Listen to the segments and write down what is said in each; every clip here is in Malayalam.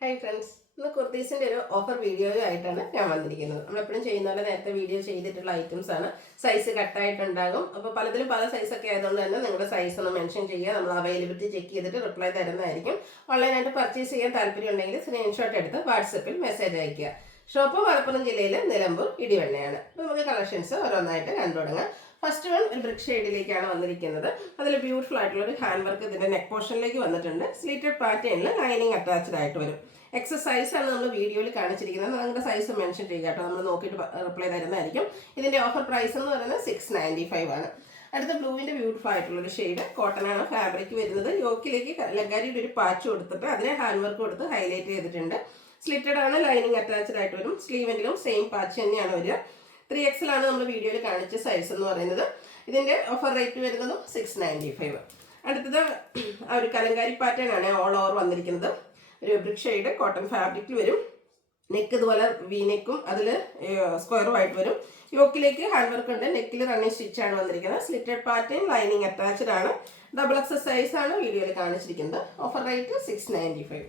ഹായ് ഫ്രണ്ട്സ്, ഇന്ന് കുർത്തീസിൻ്റെ ഒരു ഓഫർ വീഡിയോ ആയിട്ടാണ് ഞാൻ വന്നിരിക്കുന്നത്. നമ്മളെപ്പോഴും ചെയ്യുന്ന പോലെ നേരത്തെ വീഡിയോ ചെയ്തിട്ടുള്ള ഐറ്റംസ് ആണ്. സൈസ് കട്ടായിട്ടുണ്ടാകും. അപ്പോൾ പലതിലും പല സൈസൊക്കെ ആയതുകൊണ്ട് തന്നെ നിങ്ങളുടെ സൈസ് ഒന്ന് മെൻഷൻ ചെയ്യുക. നമ്മൾ അവൈലബിലിറ്റി ചെക്ക് ചെയ്തിട്ട് റിപ്ലൈ തരുന്നതായിരിക്കും. ഓൺലൈനായിട്ട് പർച്ചേസ് ചെയ്യാൻ താല്പര്യം ഉണ്ടെങ്കിൽ സ്ക്രീൻഷോട്ട് എടുത്ത് വാട്സപ്പിൽ മെസ്സേജ് അയയ്ക്കുക. ഷോപ്പ് മലപ്പുറം ജില്ലയിൽ നിലമ്പൂർ ഇടിവെണ്ണയാണ്. അപ്പോൾ നമുക്ക് കളക്ഷൻസ് ഓരോന്നായിട്ട് കണ്ടു തുടങ്ങാം. ഫസ്റ്റ് വൺ ഒരു ബ്രിക്ക് ഷെയ്ഡിലേക്കാണ് വന്നിരിക്കുന്നത്. അതിൽ ബ്യൂട്ടിഫുൾ ആയിട്ടുള്ള ഒരു ഹാൻഡ് വർക്ക് ഇതിൻ്റെ നെക്ക് പോർഷനിലേക്ക് വന്നിട്ടുണ്ട്. സ്ലീറ്റഡ് പാറ്റേണിൽ ലൈനിങ് അറ്റാച്ച്ഡ് ആയിട്ട് വരും. എക്സസൈസ് ആണ് നമ്മൾ വീഡിയോയിൽ കാണിച്ചിരിക്കുന്നത്. നിങ്ങളുടെ സൈസ് മെൻഷൻ ചെയ്യുക കേട്ടോ, നമ്മൾ നോക്കിയിട്ട് റിപ്ലൈ തരുന്നതായിരിക്കും. ഇതിൻ്റെ ഓഫർ പ്രൈസ് എന്ന് പറയുന്നത് 695 ആണ്. അടുത്ത ബ്ലൂവിൻ്റെ ബ്യൂട്ടിഫുൾ ആയിട്ടുള്ളൊരു ഷെയ്ഡ് കോട്ടൺ ആണ് ഫാബ്രിക് വരുന്നത്. യോക്കിലേക്ക് ലഗാരിയുടെ ഒരു പാച്ച് കൊടുത്തിട്ട് അതിനെ ഹാൻഡ് വർക്ക് കൊടുത്ത് ഹൈലൈറ്റ് ചെയ്തിട്ടുണ്ട്. സ്ലിറ്റഡ് ആണ്, ലൈനിങ് അറ്റാച്ച്ഡ് ആയിട്ട് വരും. സ്ലീവെങ്കിലും സെയിം പാച്ച് തന്നെയാണ് വരിക. 3XL ആണ് നമ്മൾ വീഡിയോയിൽ കാണിച്ച സൈസ് എന്ന് പറയുന്നത്. ഇതിൻ്റെ ഓഫർ റേറ്റ് വരുന്നതും 695. അടുത്തത് ആ ഒരു കലങ്കാരി പാറ്റേൺ ആണ് ഓൾ ഓവർ വന്നിരിക്കുന്നത്. ഒരു ബ്രിക്ക് ഷെയ്ഡ് കോട്ടൺ ഫാബ്രിക്കിൽ വരും. നെക്ക് ഇതുപോലെ വി നെക്കും അതിൽ സ്ക്വയറുമായിട്ട് വരും. യോക്കിലേക്ക് ഹാൻഡ് വർക്ക് ഉണ്ട്. നെക്കിൽ റണ്ണിങ് സ്റ്റിച്ചാണ് വന്നിരിക്കുന്നത്. സ്ലിറ്റഡ് പാറ്റേൺ, ലൈനിങ് അറ്റാച്ച്ഡ് ആണ്. ഡബിൾ എക്സൽ സൈസ് ആണ് വീഡിയോയിൽ കാണിച്ചിരിക്കുന്നത്. Offer rate 695.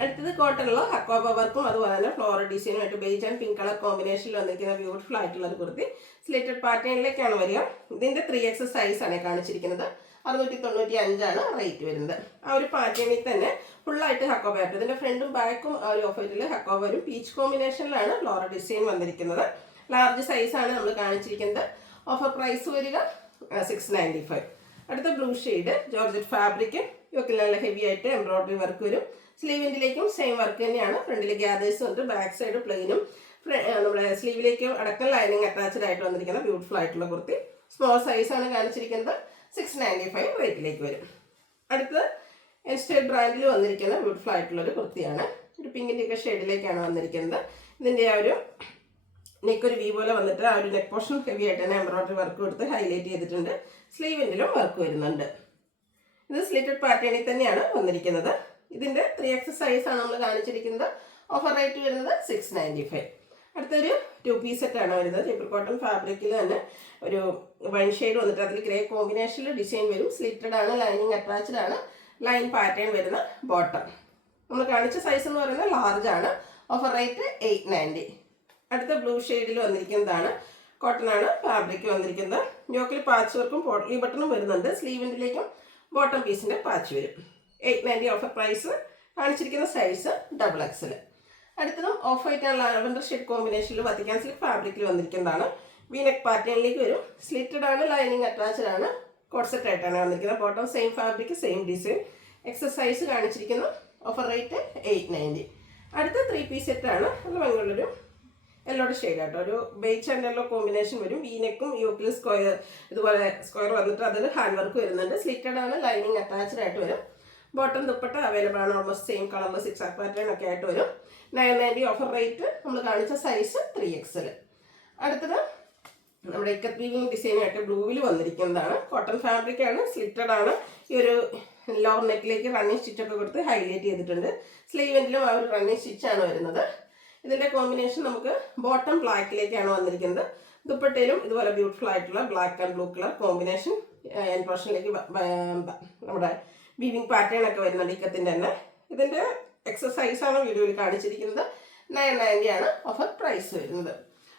അടുത്തത് കോട്ടണിലുള്ള ഹക്കോബ വർക്കും അതുപോലെ തന്നെ ഫ്ലോറൽ ഡിസൈനുമായിട്ട് ബേജ് ആൻഡ് പിങ്ക് കളർ കോമ്പിനേഷനിൽ വന്നിരിക്കുന്ന ബ്യൂട്ടിഫുൾ ആയിട്ടുള്ള ഒരു കുർത്തി. സ്ലിറ്റഡ് പാറ്റേണിലേക്കാണ് വരിക. ഇതിൻ്റെ 3XL സൈസ് ആണ് കാണിച്ചിരിക്കുന്നത്. 695 ആണ് റേറ്റ് വരുന്നത്. ആ ഒരു പാറ്റേണിൽ തന്നെ ഫുള്ളായിട്ട് ഹക്കോബ ആയിട്ട് ഇതിൻ്റെ ഫ്രണ്ടും ബാക്കും ആ ഒരു ഓഫറിൽ ഹക്കോബ വരും. പീച്ച് കോമ്പിനേഷനിലാണ് ഫ്ലോറൽ ഡിസൈൻ വന്നിരിക്കുന്നത്. ലാർജ് സൈസാണ് നമ്മൾ കാണിച്ചിരിക്കുന്നത്. ഓഫർ പ്രൈസ് വരിക 695. അടുത്ത ബ്ലൂ ഷെയ്ഡ് ജോർജറ്റ് ഫാബ്രിക്. യോക്കിൽ നല്ല ഹെവി ആയിട്ട് എംബ്രോയിഡറി വർക്ക് വരും. സ്ലീവിൻ്റിലേക്കും സെയിം വർക്ക് തന്നെയാണ്. ഫ്രണ്ടിൽ ഗ്യാദേഴ്സ് ഉണ്ട്, ബാക്ക് സൈഡ് പ്ലെയിനും നമ്മുടെ സ്ലീവിലേക്കും അടക്കം ലൈനിങ് അറ്റാച്ച്ഡ് ആയിട്ട് വന്നിരിക്കുന്ന ബ്യൂട്ടിഫുൾ ആയിട്ടുള്ള കുർത്തി. സ്മോൾ സൈസാണ് കാണിച്ചിരിക്കുന്നത്. 695 റേറ്റിലേക്ക് വരും. അടുത്ത് എൻസ്റ്റൈൽ ബ്രാൻഡിൽ വന്നിരിക്കുന്ന ബ്യൂട്ടിഫുൾ ആയിട്ടുള്ളൊരു കുർത്തിയാണ്. ഒരു പിങ്കിൻ്റെയൊക്കെ ഷെയ്ഡിലേക്കാണ് വന്നിരിക്കുന്നത്. ഇതിൻ്റെ ആ ഒരു നെക്ക് ഒരു വി പോലെ വന്നിട്ട് ആ ഒരു നെക്ക് പോർഷൻ ഹെവി ആയിട്ട് തന്നെ എംബ്രോയിഡറി വർക്ക് കൊടുത്ത് ഹൈലൈറ്റ് ചെയ്തിട്ടുണ്ട്. സ്ലീവിൻ്റിലും വർക്ക് വരുന്നുണ്ട്. ഇത് സ്ലിറ്റഡ് പാറ്റേണിൽ തന്നെയാണ് വന്നിരിക്കുന്നത്. ഇതിൻ്റെ 3XL സൈസാണ് നമ്മൾ കാണിച്ചിരിക്കുന്നത്. ഓഫർ റേറ്റ് വരുന്നത് 695. അടുത്തൊരു 2 പീസ് സെറ്റാണ് വരുന്നത്. ചിപ്പിൾ കോട്ടൺ ഫാബ്രിക്കിൽ തന്നെ ഒരു വൈൻ ഷെയ്ഡ് വന്നിട്ട് അതിൽ ഗ്രേ കോമ്പിനേഷനിൽ ഡിസൈൻ വരും. സ്ലിറ്റഡ് ആണ്, ലൈനിങ് അറ്റാച്ച്ഡ് ആണ്. ലൈൻ പാറ്റേൺ വരുന്ന ബോട്ടം. നമ്മൾ കാണിച്ച സൈസ് എന്ന് പറയുന്നത് ലാർജ് ആണ്. Offer rate 890. അടുത്ത ബ്ലൂ ഷെയ്ഡിൽ വന്നിരിക്കുന്നതാണ്. കോട്ടൺ ആണ് ഫാബ്രിക് വന്നിരിക്കുന്നത്. യോക്കിൽ പാച്ച് വർക്കും പോട്ട്ലി ബട്ടണും വരുന്നുണ്ട്. സ്ലീവിൻ്റിലേക്കും ബോട്ടം പീസിൻ്റെ പാച്ച് വരും. 890 ഓഫർ പ്രൈസ്. കാണിച്ചിരിക്കുന്ന സൈസ് XXL. അടുത്തതും off white and lavender shade കോമ്പിനേഷനിൽ വത്തിക്കാൻ സിൽക്ക് ഫാബ്രിക്കിൽ വന്നിരിക്കുന്നതാണ്. വീനെക്ക് പാറ്റേണിലേക്ക് വരും. സ്ലിറ്റഡ് ആണ്, ലൈനിങ് അറ്റാച്ച്ഡ് ആണ്. കോട്ട് സെറ്റ് ആയിട്ടാണ് വന്നിരിക്കുന്നത്. Bottom same fabric, same design. എക്സസൈസ് കാണിച്ചിരിക്കുന്നു. Offer rate 890. അടുത്ത 3 പീസ് സെറ്റാണ്. നല്ല ഭംഗിയുള്ളൊരു യെല്ലോയുടെ ഷെയ്ഡ് ആട്ടോ. ഒരു ബേജ് ആൻഡ് യെല്ലോ കോമ്പിനേഷൻ വരും. വീനെക്കും യോക്കിൽ സ്ക്വയർ ഇതുപോലെ സ്ക്വയർ വന്നിട്ട് അതിൽ ഹാൻഡ് വർക്ക് വരുന്നുണ്ട്. സ്ലിറ്റഡ് ആണ്, ലൈനിങ് അറ്റാച്ച്ഡ് ആയിട്ട് വരും. ബോട്ടം ദുപ്പട്ട അവൈലബിൾ ആണ്. ഓൾമോസ്റ്റ് സെയിം കളറിൽ 6 പാറ്റേൺ ഒക്കെ ആയിട്ട് വരും. 990 ഓഫർ റേറ്റ്. നമ്മൾ കാണിച്ച സൈസ് 3XL. അടുത്തത് നമ്മുടെ ഇക്കത്ത് വീവിംഗ് ഡിസൈനായിട്ട് ബ്ലൂവിൽ വന്നിരിക്കുന്നതാണ്. കോട്ടൺ ഫാബ്രിക് ആണ്, സ്ലിറ്റഡ് ആണ്. ഈ ഒരു ലോവർ നെക്കിലേക്ക് റണ്ണിങ് സ്റ്റിച്ചൊക്കെ കൊടുത്ത് ഹൈലൈറ്റ് ചെയ്തിട്ടുണ്ട്. സ്ലീവെന്റിലും ആ ഒരു റണ്ണിങ് സ്റ്റിച്ചാണ് വരുന്നത്. ഇതിൻ്റെ കോമ്പിനേഷൻ നമുക്ക് ബോട്ടം ബ്ലാക്കിലേക്കാണ് വന്നിരിക്കുന്നത്. ദുപ്പട്ടയിലും ഇതുപോലെ ബ്യൂട്ടിഫുൾ ആയിട്ടുള്ള black and blue colour combination. എൻ പോർഷനിലേക്ക് നമ്മുടെ വീവിംഗ് പാറ്റേൺ ഒക്കെ വരുന്നുണ്ട് ഇക്കത്തിൻ്റെ തന്നെ. ഇതിൻ്റെ എക്സസൈസാണ് വീഡിയോയിൽ കാണിച്ചിരിക്കുന്നത്. 990 ആണ് ഓഫർ പ്രൈസ് വരുന്നത്.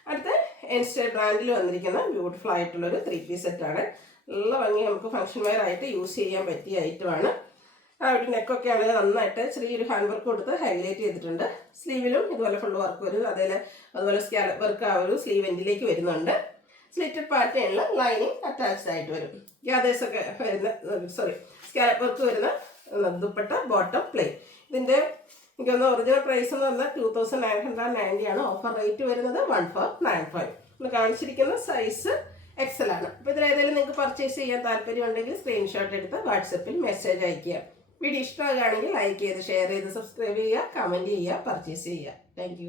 അടുത്ത എൻസ്റ്റൈൽ ബ്രാൻഡിൽ വന്നിരിക്കുന്ന ബ്യൂട്ടിഫുൾ ആയിട്ടുള്ളൊരു 3 പീസ് സെറ്റാണ്. നല്ല ഭംഗി, നമുക്ക് ഫംഗ്ഷൻ വെയർ ആയിട്ട് യൂസ് ചെയ്യാൻ പറ്റിയ ഐറ്റമാണ്. ആ ഒരു നെക്കൊക്കെ ആണെങ്കിൽ നന്നായിട്ട് ചെറിയൊരു ഹാൻഡ് വർക്ക് കൊടുത്ത് ഹൈലൈറ്റ് ചെയ്തിട്ടുണ്ട്. സ്ലീവിലും ഇതുപോലെ ഫുൾ വർക്ക് വരും. അതുപോലെ സ്കാലപ്പ് വർക്ക് ആ ഒരു സ്ലീവ് എൻഡിലേക്ക് വരുന്നുണ്ട്. സ്ലിറ്റഡ് പാറ്റേണിൽ ലൈനിങ് അറ്റാച്ച്ഡ് ആയിട്ട് വരും. ഗ്യാദേഴ്സ് ഒക്കെ വരുന്ന സ്കാലപ്പ് വർക്ക് വരുന്ന ദുപ്പട്ട, ബോട്ടം പ്ലെയിൻ. ഇതിൻ്റെ എനിക്കൊന്ന് ഒറിജിനൽ പ്രൈസ് എന്ന് പറഞ്ഞാൽ 2990 ആണ്. ഓഫർ റേറ്റ് വരുന്നത് 1495. നമ്മൾ കാണിച്ചിരിക്കുന്ന സൈസ് XL ആണ്. അപ്പോൾ ഇതിലേതെങ്കിലും നിങ്ങൾക്ക് പർച്ചേസ് ചെയ്യാൻ താല്പര്യം ഉണ്ടെങ്കിൽ സ്ക്രീൻഷോട്ട് എടുത്ത് വാട്സപ്പിൽ മെസ്സേജ് അയയ്ക്കുക. വീഡിയോ ഇഷ്ടമാകുകയാണെങ്കിൽ ലൈക്ക് ചെയ്ത് ഷെയർ ചെയ്ത് സബ്സ്ക്രൈബ് ചെയ്യുക, കമൻറ്റ് ചെയ്യുക, പർച്ചേസ് ചെയ്യുക. താങ്ക്